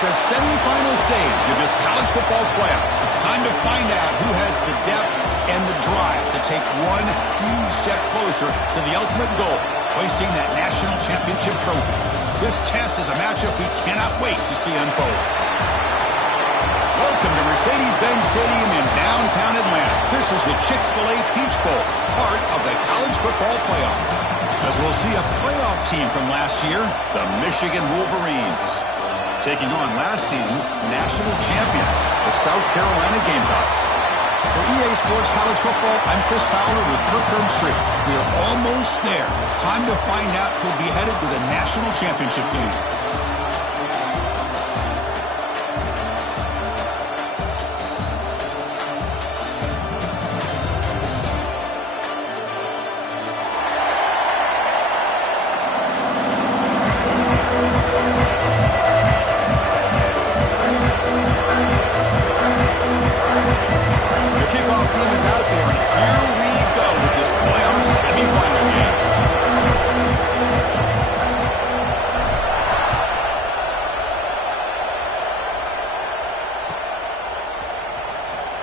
the semifinal stage of this college football playoff. It's time to find out who has the depth and the drive to take one huge step closer to the ultimate goal, hoisting that national championship trophy. This test is a matchup we cannot wait to see unfold. Welcome to Mercedes-Benz Stadium in downtown Atlanta. This is the Chick-fil-A Peach Bowl, part of the college football playoff. As we'll see a playoff team from last year, the Michigan Wolverines, taking on last season's national champions, the South Carolina Gamecocks. For EA Sports College Football, I'm Chris Fowler with Kirk Herbstreit. We are almost there. Time to find out who'll be headed to the national championship game.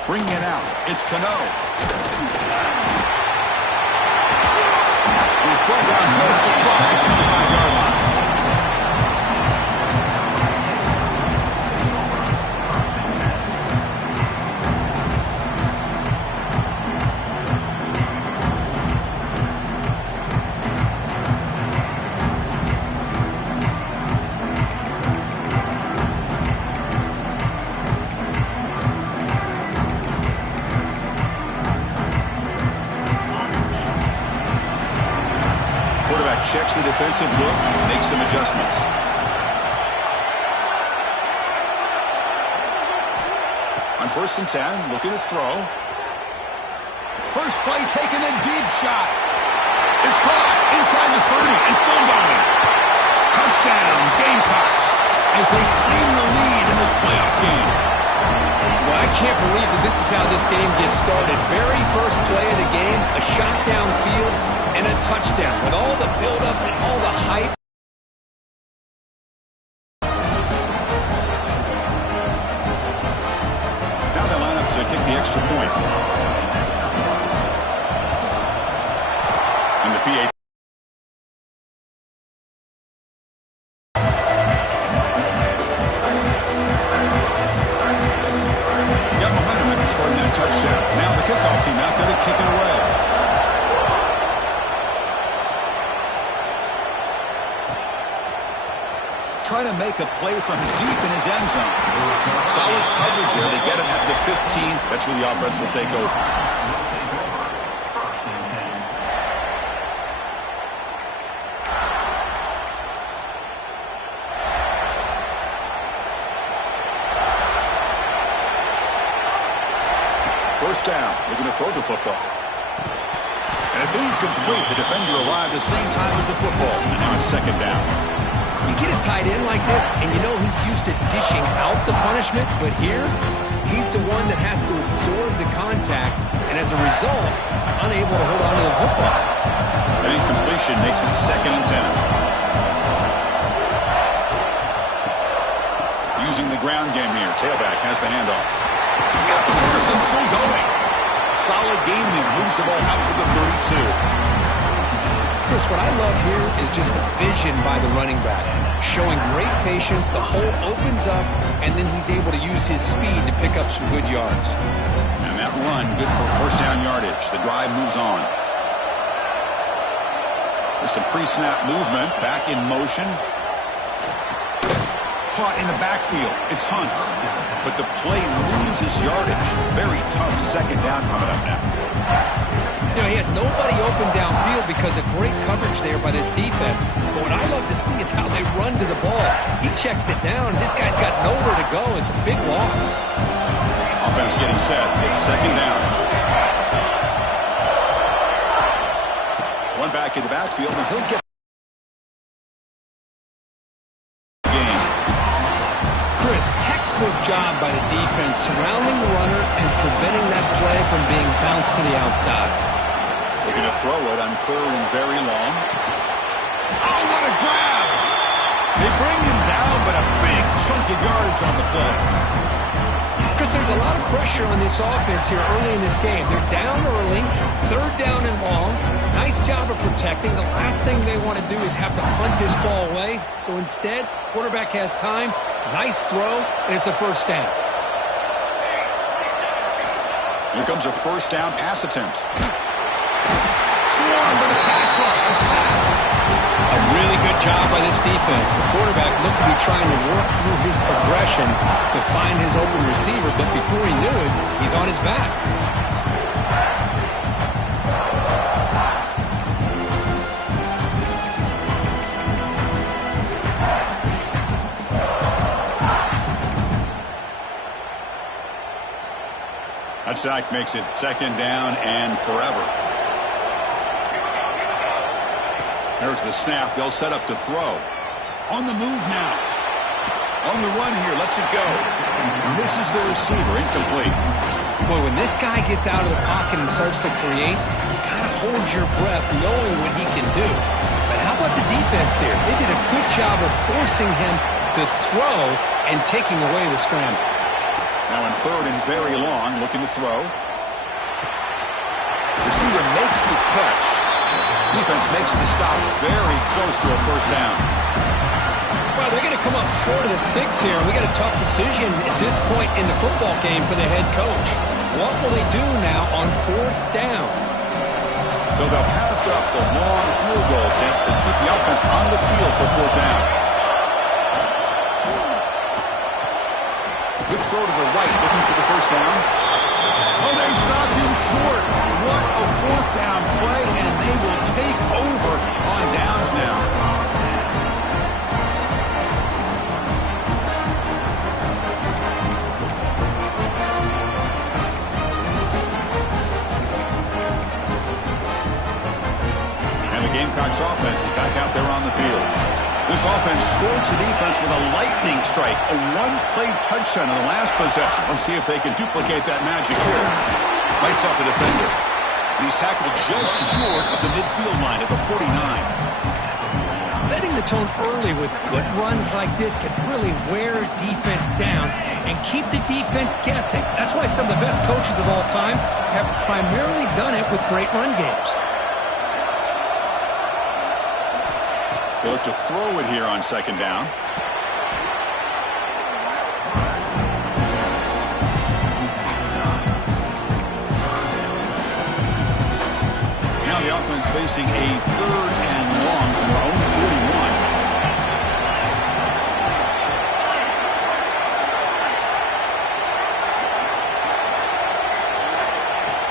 Bringing it out, it's Cano. He's brought down just across the 25-yard line. Checks the defensive look, makes some adjustments. On 1st and 10, looking to throw. First play, taking a deep shot. It's caught inside the 30 and still going. Touchdown, Gamecocks, as they claim the lead in this playoff game. Well, I can't believe that this is how this game gets started. Very first play of the game, a shot downfield, and a touchdown with all the buildup and all the hype. Now they line up to kick the extra point. And the PA. Got momentum after scoring that touchdown. Now the kickoff team out there to kick it away. Trying to make a play from deep in his end zone. Solid coverage there. They get him at the 15. That's where the offense will take over. First down. Looking to throw the football. And it's incomplete. The defender arrived the same time as the football. And now it's 2nd down. You get a tight end like this, and you know he's used to dishing out the punishment, but here, he's the one that has to absorb the contact, and as a result, he's unable to hold on to the football. An incompletion makes it 2nd and 10. Using the ground game here. Tailback has the handoff. He's got the first and still going. Solid gain there. Moves the ball out to the 32. Chris, what I love here is just the vision by the running back. Showing great patience, the hole opens up, and then he's able to use his speed to pick up some good yards. And that run, good for 1st down yardage. The drive moves on. There's some pre-snap movement, back in motion. Caught in the backfield. It's Hunt. But the play loses yardage. Very tough 2nd down coming up now. You know, he had nobody open downfield because of great coverage there by this defense. But what I love to see is how they run to the ball. He checks it down, and this guy's got nowhere to go. It's a big loss. Offense getting set. It's 2nd down. One back in the backfield, and he'll get game. Chris, textbook job by the defense surrounding the runner and preventing that play from being bounced to the outside. They're going to throw it on 3rd and very long. Oh, what a grab! They bring him down, but a big chunky yardage on the play. Chris, there's a lot of pressure on this offense here early in this game. They're down early, third down and long. Nice job of protecting. The last thing they want to do is have to punt this ball away. So instead, quarterback has time, nice throw, and it's a first down. Here comes a first down pass attempt. Swarmed with a pass rush, a sack. A really good job by this defense. The quarterback looked to be trying to work through his progressions to find his open receiver, but before he knew it, he's on his back. That sack makes it second down and forever. There's the snap. They'll set up to throw. On the move now. On the run here. Lets it go. This is the receiver. Incomplete. Boy, when this guy gets out of the pocket and starts to create, you kind of hold your breath knowing what he can do. But how about the defense here? They did a good job of forcing him to throw and taking away the scramble. Now in third and very long, looking to throw. Receiver makes the catch. Defense makes the stop very close to a first down. Well, they're going to come up short of the sticks here. We got a tough decision at this point in the football game for the head coach. What will they do now on fourth down? So they'll pass up the long field goal attempt and keep the offense on the field for fourth down. Good throw to the right, looking for the first down. Oh, they stopped him short. What a fourth down play, and they will take over on downs now. And the Gamecocks offense is back out there on the field. This offense scored the defense with a lightning strike, a one-play touchdown in the last possession. Let's see if they can duplicate that magic here. Lights up a defender. He's tackled just short of the midfield line at the 49. Setting the tone early with good runs like this can really wear defense down and keep the defense guessing. That's why some of the best coaches of all time have primarily done it with great run games. They look to throw it here on second down. Now the offense facing a third and long from their own 41.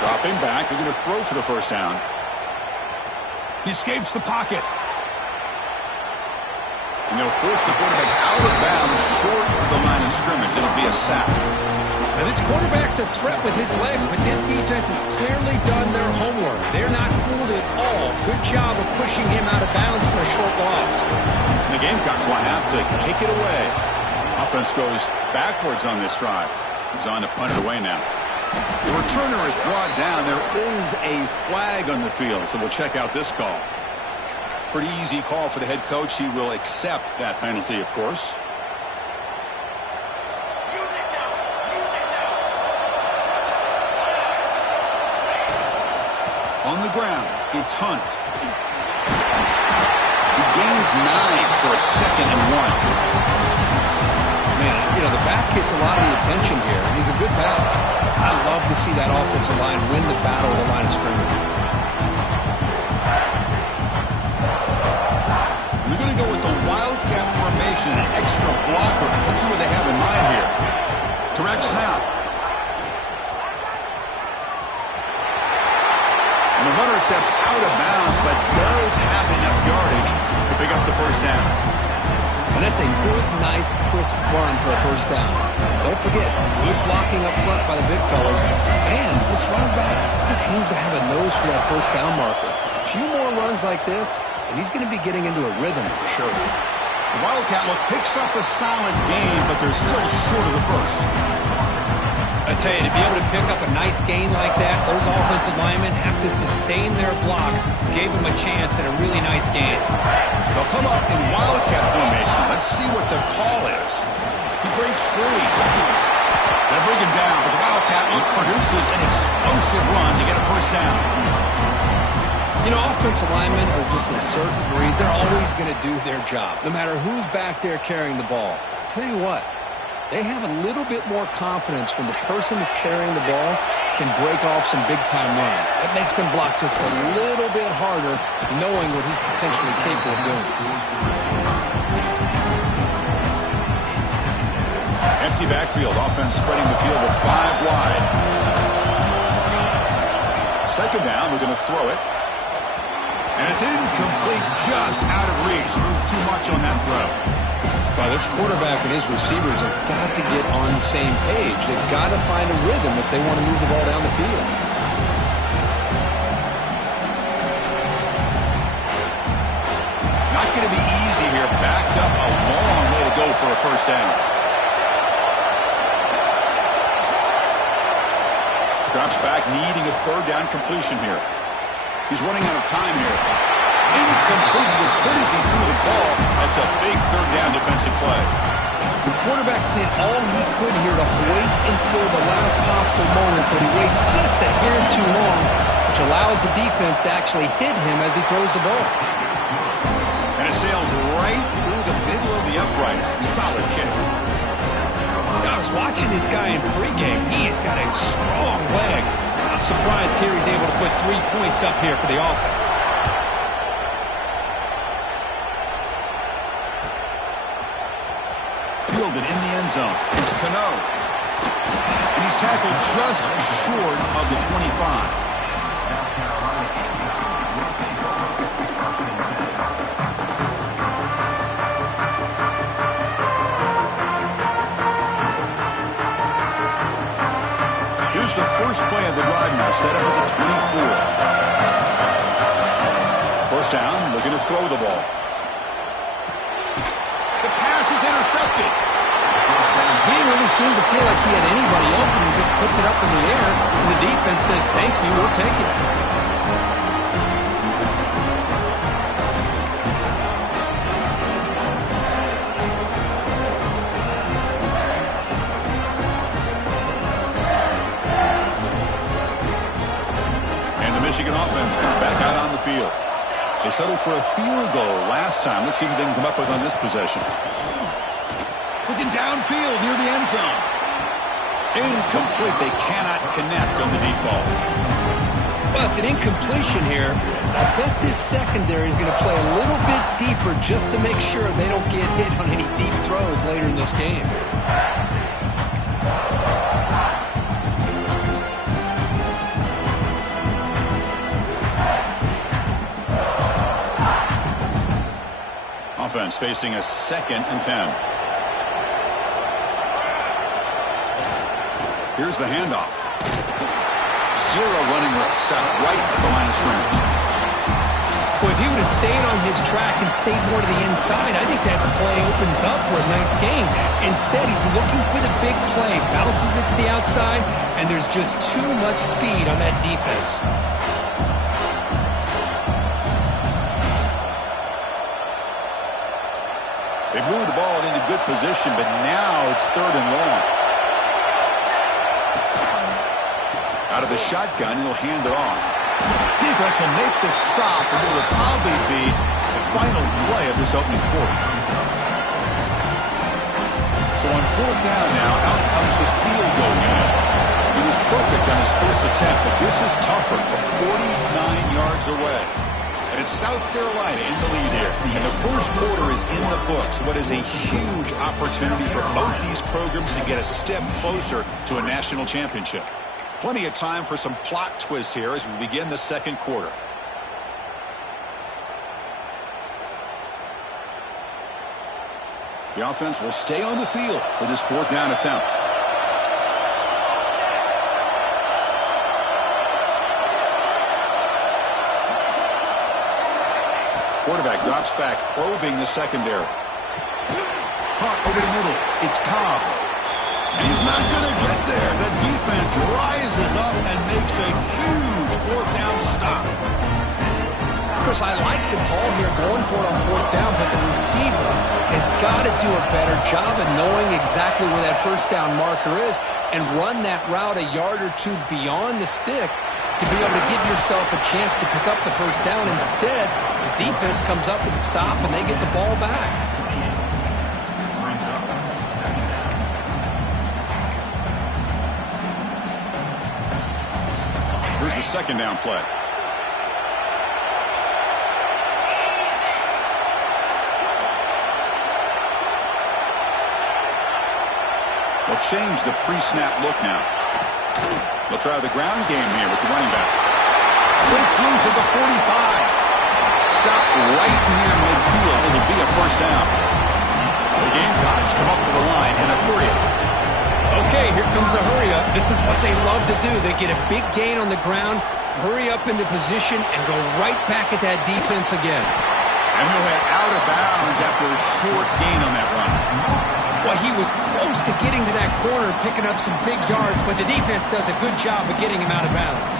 Dropping back. They're going to throw for the first down. He escapes the pocket. And they'll force the quarterback out of bounds short of the line of scrimmage. It'll be a sack. Now this quarterback's a threat with his legs, but this defense has clearly done their homework. They're not fooled at all. Good job of pushing him out of bounds for a short loss. And the Gamecocks will have to kick it away. Offense goes backwards on this drive. He's on to punt it away now. The returner is brought down. There is a flag on the field, so we'll check out this call. Pretty easy call for the head coach. He will accept that penalty, of course. On the ground, it's Hunt. He gains 9, so it's second and 1. Man, you know, the back gets a lot of the attention here. He's a good back. I love to see that offensive line win the battle at the line of scrimmage. They're going to go with the wildcat formation, an extra blocker. Let's see what they have in mind here. Direct snap. And the runner steps out of bounds, but does have enough yardage to pick up the first down. And that's a good, nice, crisp run for a first down. Don't forget, good blocking up front by the big fellas. And this running back just seems to have a nose for that first down marker. A few more runs like this, and he's going to be getting into a rhythm for sure. The Wildcat look picks up a solid gain, but they're still short of the first. I tell you, to be able to pick up a nice gain like that, those offensive linemen have to sustain their blocks. Gave them a chance at a really nice gain. They'll come up in Wildcat formation. Let's see what the call is. breaks free. They bring him down, but the Wildcat produces an explosive run to get a first down. You know, offensive linemen are just a certain breed. They're always going to do their job, no matter who's back there carrying the ball. I'll tell you what, they have a little bit more confidence when the person that's carrying the ball can break off some big-time runs. That makes them block just a little bit harder, knowing what he's potentially capable of doing. Empty backfield. Offense spreading the field with 5 wide. Second down. We're going to throw it. And it's incomplete, just out of reach. Too much on that throw. Well, this quarterback and his receivers have got to get on the same page. They've got to find a rhythm if they want to move the ball down the field. Not going to be easy here. Backed up a long way to go for a first down. Drops back, needing a third down completion here. He's running out of time here. Incomplete. He was hit as he threw the ball. That's a big third down defensive play. The quarterback did all he could here to wait until the last possible moment, but he waits just a hair too long, which allows the defense to actually hit him as he throws the ball. And it sails right through the middle of the uprights. Solid kick. I was watching this guy in pregame. He has got a strong leg. I'm surprised here he's able to put 3 points up here for the offense. Fielded in the end zone. It's Cano. And he's tackled just short of the 25. Here's the first play of the drive now, set up at the 24. First down, looking to throw the ball. The pass is intercepted. He didn't really seem to feel like he had anybody open. He just puts it up in the air, and the defense says, thank you, we'll take it. Michigan offense comes back out on the field. They settled for a field goal last time. Let's see what they can come up with on this possession. Looking downfield near the end zone. Incomplete. They cannot connect on the deep ball. Well, it's an incompletion here. I bet this secondary is going to play a little bit deeper just to make sure they don't get hit on any deep throws later in this game. Offense facing a 2nd and 10. Here's the handoff. Zero running route. Stop right at the line of scrimmage. Well, if he would have stayed on his track and stayed more to the inside, I think that play opens up for a nice game. Instead, he's looking for the big play. Bounces it to the outside, and there's just too much speed on that defense. They moved the ball into good position, but now it's 3rd and long. Out of the shotgun, he'll hand it off. Defense will make the stop, and it will probably be the final play of this opening quarter. So on 4th down now, out comes the field goal unit. He was perfect on his first attempt, but this is tougher from 49 yards away. And it's South Carolina in the lead here. And the first quarter is in the books. What is a huge opportunity for both these programs to get a step closer to a national championship. Plenty of time for some plot twists here as we begin the second quarter. The offense will stay on the field for this 4th down attempt. Quarterback drops back, probing the secondary. Caught over the middle. It's Cobb. And he's not going to get there. The defense rises up and makes a huge 4th down stop. Of course, I like the call here going for it on 4th down, but the receiver has got to do a better job of knowing exactly where that first down marker is and run that route a yard or two beyond the sticks to be able to give yourself a chance to pick up the first down. Instead, the defense comes up with a stop and they get the ball back. Here's the second down play. They'll change the pre-snap look now. They'll try the ground game here with the running back. Breaks loose at the 45. Stop right near midfield. It'll be a first down. The Gamecocks come up to the line in a hurry up. Okay, here comes the hurry up. This is what they love to do. They get a big gain on the ground, hurry up into position, and go right back at that defense again. And he'll head out of bounds after a short gain on that run. Well, he was close to getting to that corner, picking up some big yards, but the defense does a good job of getting him out of bounds.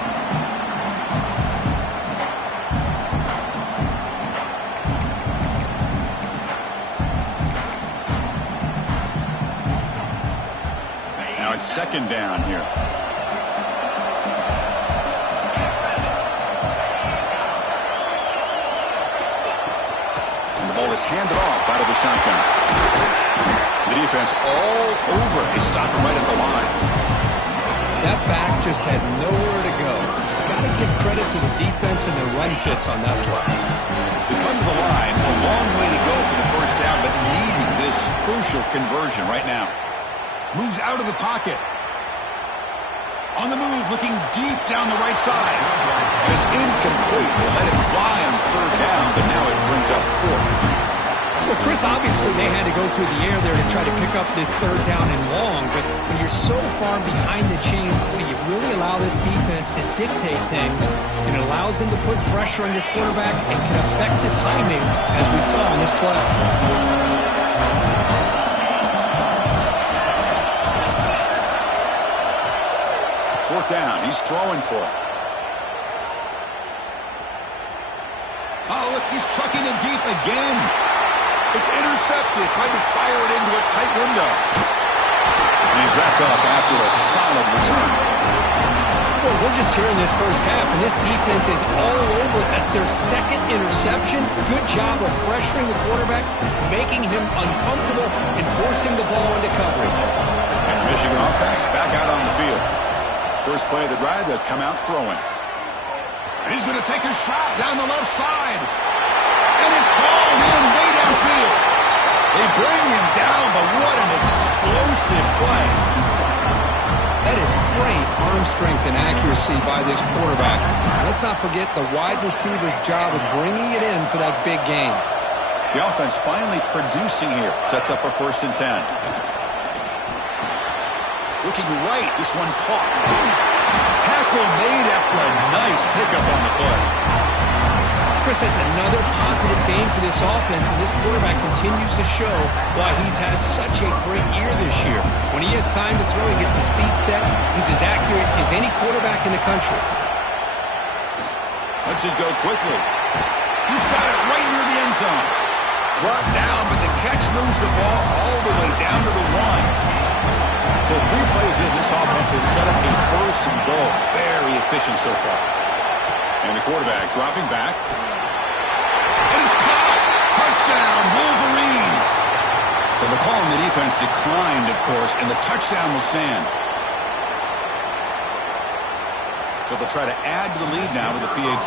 Now it's second down here. And the ball is handed off out of the shotgun. The defense all over. They stop him right at the line. That back just had nowhere to go. Got to give credit to the defense and their run fits on that play. They come to the line, a long way to go for the first down, but needing this crucial conversion right now. Moves out of the pocket. On the move, looking deep down the right side. And it's incomplete. They let it fly on third down, but now it brings up fourth. Well, Chris, obviously they had to go through the air there to try to pick up this third down and long, but when you're so far behind the chains, you really allow this defense to dictate things, and it allows them to put pressure on your quarterback and can affect the timing, as we saw on this play. Fourth down, he's throwing for it. Oh, look, he's trucking it deep again. It's intercepted. Tried to fire it into a tight window. And he's wrapped up after a solid return. Well, we're just here in this first half, and this defense is all over it. That's their second interception. Good job of pressuring the quarterback, making him uncomfortable, and forcing the ball into coverage. And the Michigan offense back out on the field. First play of the drive, they'll come out throwing. And he's going to take a shot down the left side. And it's hauled in way downfield. They bring him down, but what an explosive play. That is great arm strength and accuracy by this quarterback. Let's not forget the wide receiver's job of bringing it in for that big gain. The offense finally producing here. Sets up a 1st and 10. Looking right, this one caught. Tackle made after a nice pickup on the play. Chris, that's another positive game for this offense, and this quarterback continues to show why he's had such a great year this year. When he has time to throw, he gets his feet set. He's as accurate as any quarterback in the country. Lets it go quickly. He's got it right near the end zone. Brought down, but the catch moves the ball all the way down to the 1. So 3 plays in, this offense has set up a 1st and goal. Very efficient so far. And the quarterback dropping back. And it's caught! Touchdown, Wolverines! So the call on the defense declined, of course, and the touchdown will stand. So they'll try to add to the lead now with the PAT.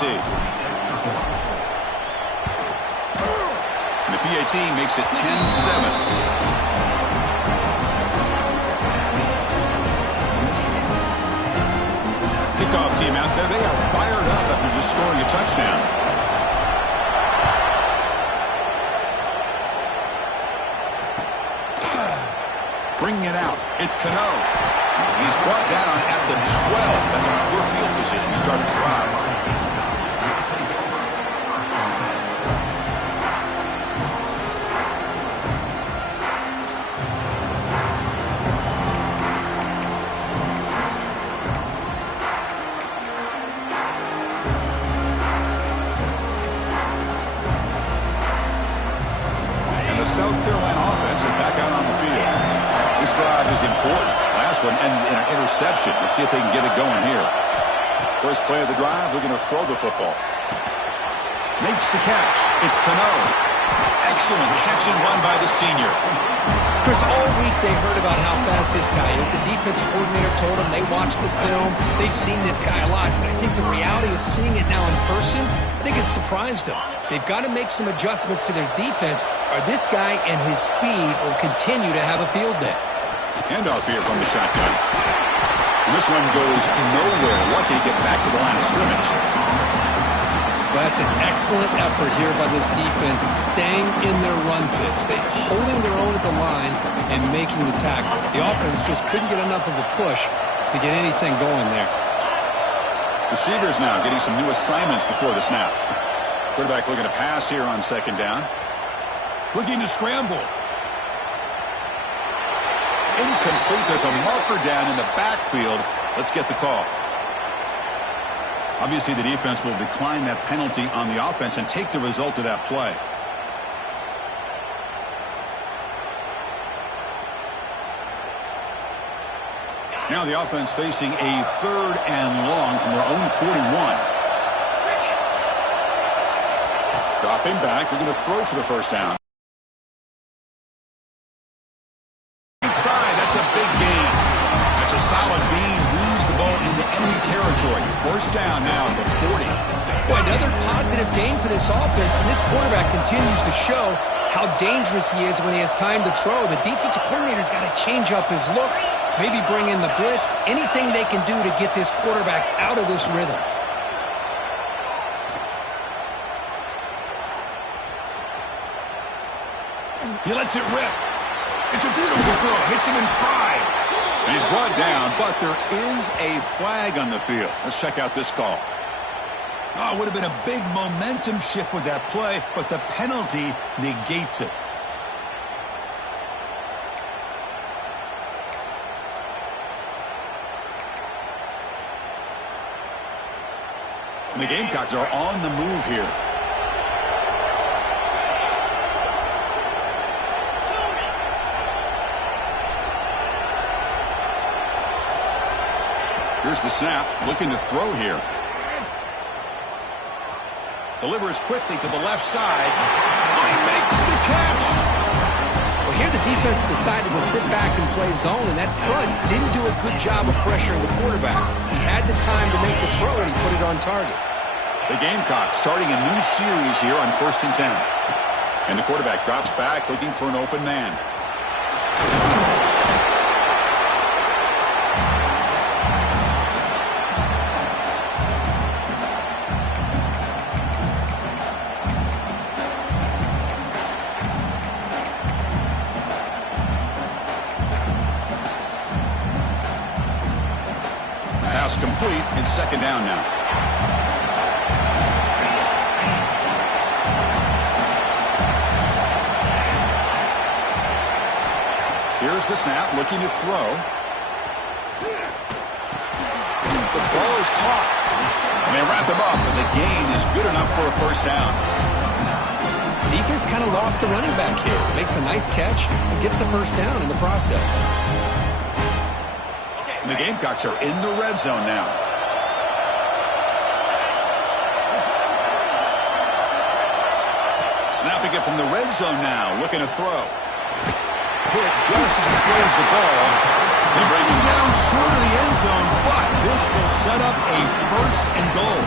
And the PAT makes it 10-7. Kickoff team out there, they are fired up after just scoring a touchdown. Bringing it out, it's Cano. He's brought down at the 12. That's poor field position to start the drive. South Carolina offense is back out on the field. This drive is important. Last one ended in an interception. Let's see if they can get it going here. First play of the drive, they're going to throw the football. Makes the catch. It's Cano. Excellent catch and run by the senior. Chris, all week they heard about how fast this guy is. The defensive coordinator told them they watched the film. They've seen this guy a lot. But I think the reality of seeing it now in person, I think it's surprised them. They've got to make some adjustments to their defense, or this guy and his speed will continue to have a field day. Handoff here from the shotgun. And this one goes nowhere. Lucky to get back to the line of scrimmage. That's an excellent effort here by this defense, staying in their run fix. They're holding their own at the line and making the tackle. The offense just couldn't get enough of a push to get anything going there. Receivers now getting some new assignments before the snap. Quarterback looking to pass here on second down. Looking to scramble. Incomplete. There's a marker down in the backfield. Let's get the call. Obviously, the defense will decline that penalty on the offense and take the result of that play. Now the offense facing a 3rd and long from their own 41. Dropping back, they're going to throw for the first down. Inside, that's a big gain. That's a solid gain. Moves the ball into enemy territory. First down now at the 40. Boy, another positive gain for this offense, and this quarterback continues to show how dangerous he is when he has time to throw. The defensive coordinator's got to change up his looks, maybe bring in the blitz, anything they can do to get this quarterback out of this rhythm. He lets it rip. It's a beautiful throw. Hits him in stride. And he's brought down, but there is a flag on the field. Let's check out this call. Oh, it would have been a big momentum shift with that play, but the penalty negates it. And the Gamecocks are on the move here. Here's the snap, looking to throw here. Delivers quickly to the left side. Oh, he makes the catch. Well, here the defense decided to sit back and play zone, and that front didn't do a good job of pressuring the quarterback. He had the time to make the throw, and he put it on target. The Gamecocks starting a new series here on 1st and 10. And the quarterback drops back, looking for an open man. Complete. It's second down now. Here's the snap, looking to throw. The ball is caught. And they wrap him up, and the gain is good enough for a first down. Defense kind of lost the running back here. Makes a nice catch and gets the first down in the process. The Gamecocks are in the red zone now. Snapping it from the red zone now, looking to throw. Hit just as he throws the ball. They bring him down short of the end zone, but this will set up a 1st and goal.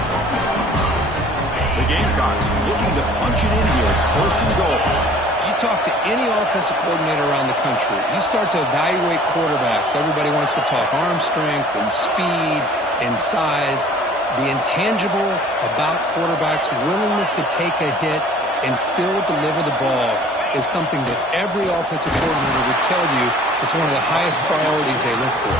The Gamecocks looking to punch it in here. It's 1st and goal. You talk to any offensive coordinator around the country, you start to evaluate quarterbacks. Everybody wants to talk arm strength and speed and size. The intangible about quarterbacks' willingness to take a hit and still deliver the ball is something that every offensive coordinator would tell you it's one of the highest priorities they look for.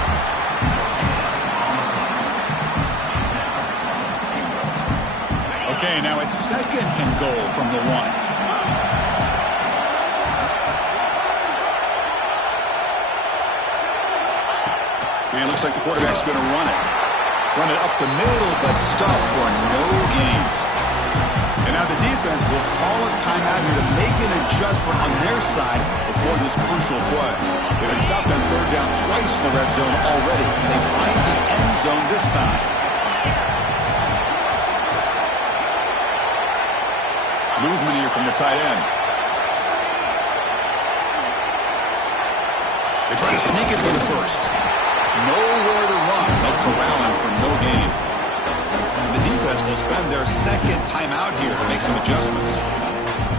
Okay, now it's 2nd and goal from the 1. And it looks like the quarterback's going to run it. Run it up the middle, but stuffed for no gain. And And now the defense will call a timeout here to make an adjustment on their side before this crucial play. They've been stopped on third down twice in the red zone already, and they find the end zone this time. Movement here from the tight end. They try to sneak it for the first. Nowhere to run. They'll corral him for no gain. The defense will spend their second timeout here to make some adjustments.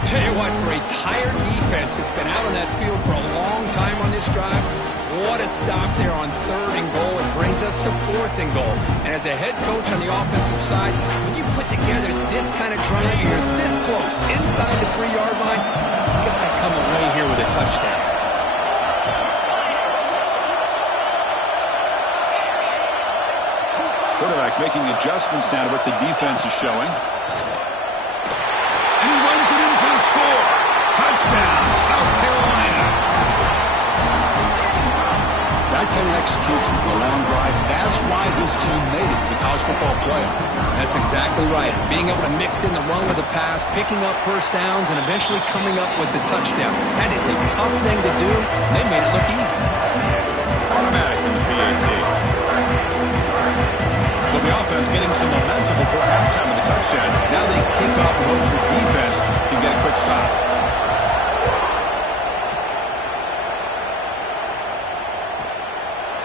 Tell you what, for a tired defense that's been out on that field for a long time on this drive, what a stop there on 3rd and goal. It brings us to 4th and goal. And as a head coach on the offensive side, when you put together this kind of drive, you're this close, inside the 3-yard line, you got to come away here with a touchdown. Quarterback making adjustments now to what the defense is showing. And he runs it in for the score. Touchdown, South Carolina. That kind of execution, a long drive, that's why this team made it to the college football playoff. That's exactly right. Being able to mix in the run with the pass, picking up first downs, and eventually coming up with the touchdown. That is a tough thing to do. They made it look easy. Automatic in the PAT. So the offense getting some momentum before halftime of the touchdown. Now they kick off and hopes the defense can get a quick stop.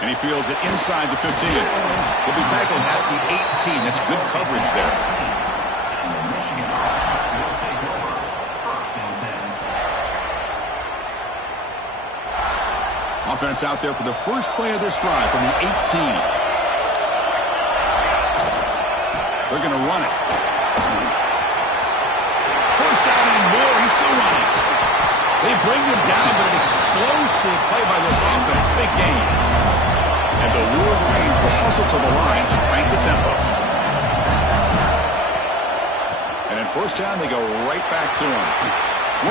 And he fields it inside the 15. He'll be tackled at the 18. That's good coverage there. Offense out there for the first play of this drive from the 18. They're going to run it. First down and more. He's still running. They bring him down, but an explosive play by this offense. Big gain. And the Wolverines will hustle to the line to crank the tempo. And in first down, they go right back to him.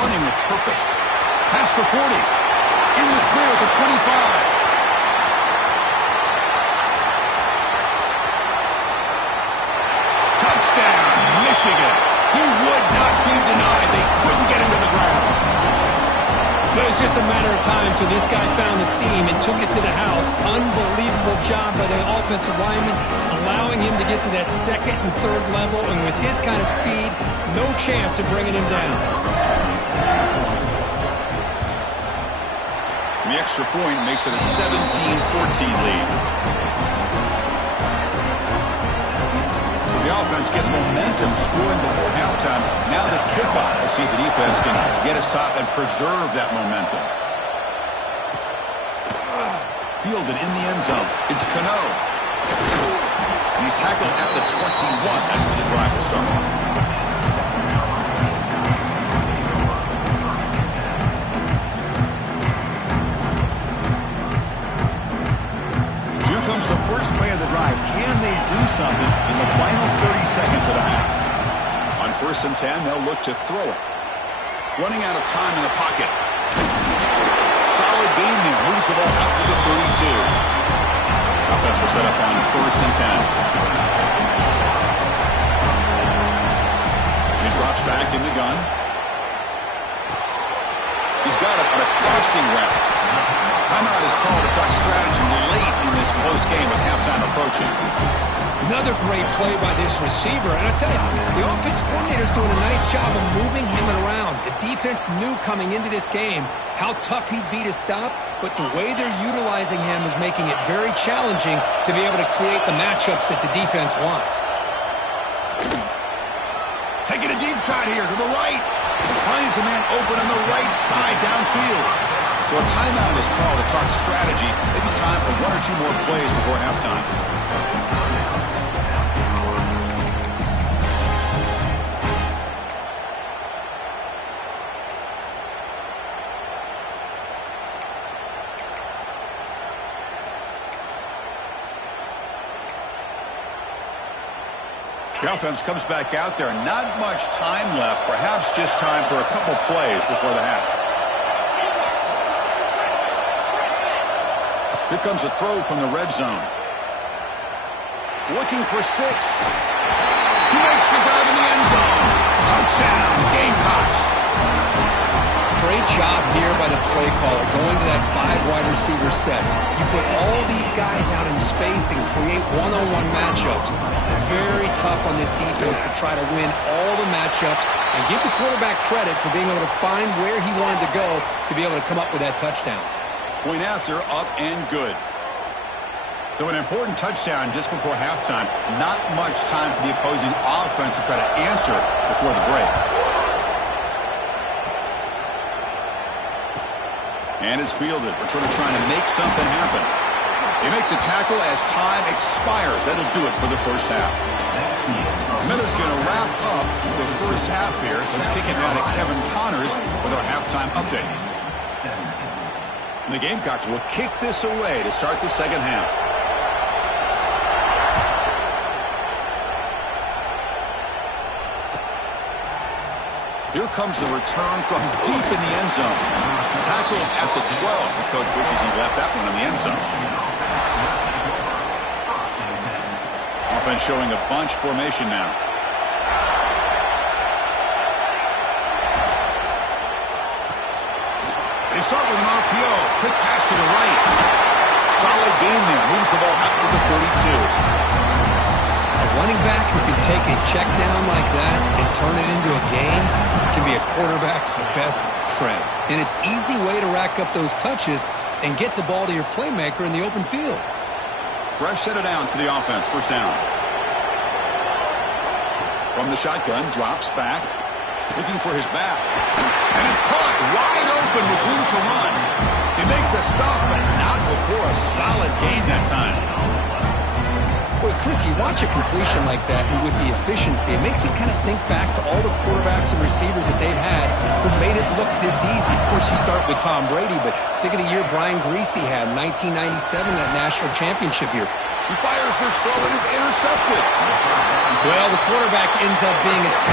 Running with purpose. Past the 40. In the clear at the 25. Touchdown, Michigan. He would not be denied. They couldn't get him to the ground. It was just a matter of time till this guy found the seam and took it to the house. Unbelievable job by the offensive lineman, allowing him to get to that 2nd and 3rd level, and with his kind of speed, no chance of bringing him down. And the extra point makes it a 17-14 lead. The offense gets momentum scoring before halftime. Now the kickoff. We'll see if the defense can get a stop and preserve that momentum. Fielded in the end zone. It's Cano. He's tackled at the 21. That's where the drive will start. Comes the first play of the drive. Can they do something in the final 30 seconds of the half? On 1st and 10, they'll look to throw it. Running out of time in the pocket. Solid gain there. Moves the ball out to the 32. Offense will set up on 1st and 10. And he drops back in the gun. He's got it on a crossing route. Timeout is called to talk strategy late in this close game with halftime approaching. Another great play by this receiver. And I tell you, the offense coordinator is doing a nice job of moving him around. The defense knew coming into this game how tough he'd be to stop, but the way they're utilizing him is making it very challenging to be able to create the matchups that the defense wants. Taking a deep shot here to the right. Finds a man open on the right side downfield. So a timeout is called to talk strategy. Maybe time for 1 or 2 more plays before halftime. The offense comes back out there. Not much time left. Perhaps just time for a couple plays before the half. Here comes a throw from the red zone. Looking for 6. He makes the grab in the end zone. Touchdown, Gamecocks. Great job here by the play caller, going to that 5 wide receiver set. You put all these guys out in space and create one-on-one matchups. Very tough on this defense to try to win all the matchups and give the quarterback credit for being able to find where he wanted to go to be able to come up with that touchdown. Point after, up and good. So an important touchdown just before halftime. Not much time for the opposing offense to try to answer before the break. And it's fielded. We're sort of trying to make something happen. They make the tackle as time expires. That'll do it for the first half. Miller's going to wrap up the first half here. Let's kick it now to Kevin Connors with our halftime update. And the Gamecocks will kick this away to start the second half. Here comes the return from deep in the end zone. Tackled at the 12. The coach wishes he left that one in the end zone. Offense showing a bunch formation now. They start with an RPO. Quick pass to the right. Solid gain there. Moves the ball up to the 42. A running back who can take a check down like that and turn it into a gain can be a quarterback's best friend. And it's an easy way to rack up those touches and get the ball to your playmaker in the open field. Fresh set of downs for the offense. First down. From the shotgun, drops back. Looking for his back. And it's caught wide open with room to run. They make the stop, but not before a solid gain that time. Boy, Chris, you watch a completion like that, and with the efficiency, it makes you kind of think back to all the quarterbacks and receivers that they've had who made it look this easy. Of course, you start with Tom Brady, but think of the year Brian Griese had, 1997, that national championship year. He fires this throw and is intercepted. Well, the quarterback ends up being attacked.